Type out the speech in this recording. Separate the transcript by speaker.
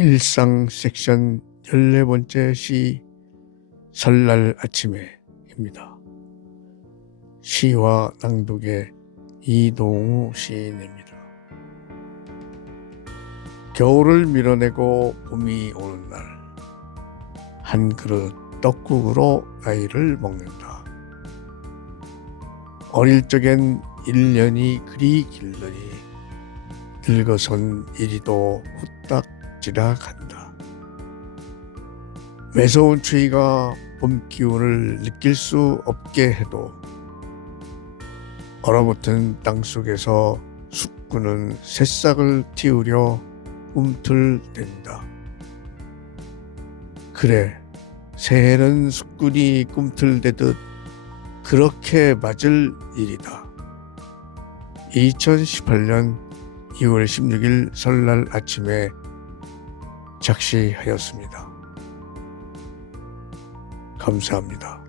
Speaker 1: 일상 섹션 14번째 시 설날 아침에입니다. 시와 낭독의 이동우 시인입니다. 겨울을 밀어내고 봄이 오는 날, 한 그릇 떡국으로 나이를 먹는다. 어릴 적엔 1년이 그리 길더니 늙어선 이리도 후딱 지나간다. 매서운 추위가 봄 기운을 느낄 수 없게 해도 얼어붙은 땅 속에서 숙구는 새싹을 틔우려 꿈틀댄다. 그래, 새해는 숙군이 꿈틀대듯 그렇게 맞을 일이다. 2018년 2월 16일 설날 아침에 작시하였습니다. 감사합니다.